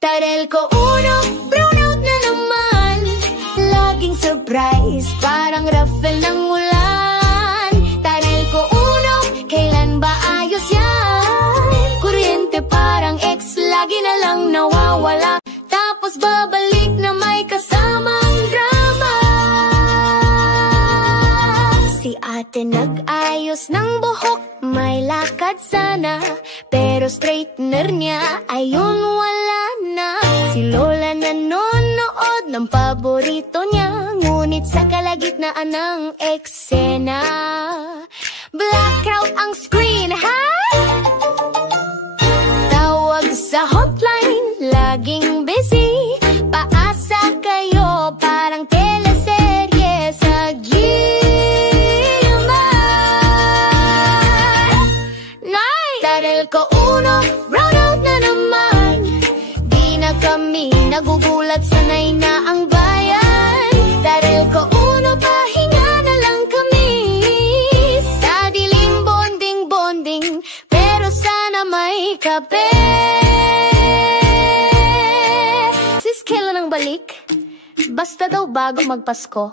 Tarel ko uno, brownout na naman. Laging surprise, parang raffle ng ulan. Tarel ko uno, kailan ba ayos yan? Kuryente parang ex, lagi na lang nawawala. Tapos babalik na may kasamang drama. Si ate nag-ayos ng buhok, may lakad sana, pero straightener niya, ayun wala na. Si lola nanonood ng paborito niya, ngunit sa kalagitnaan ng eksena, blackout ang screen, ha? Tawag sa hotline, laging busy. Paasa kayo, parang teleserye sa Gilman. Nay! Tarel ko uno, brownout na naman. Di na kami nagugulat, sanay na ang bayan. Tarel ko uno, pahinga na lang kami. Sa dilim bonding, pero sana may kape. Sis, kailan ang balik? Basta daw bago magpasko.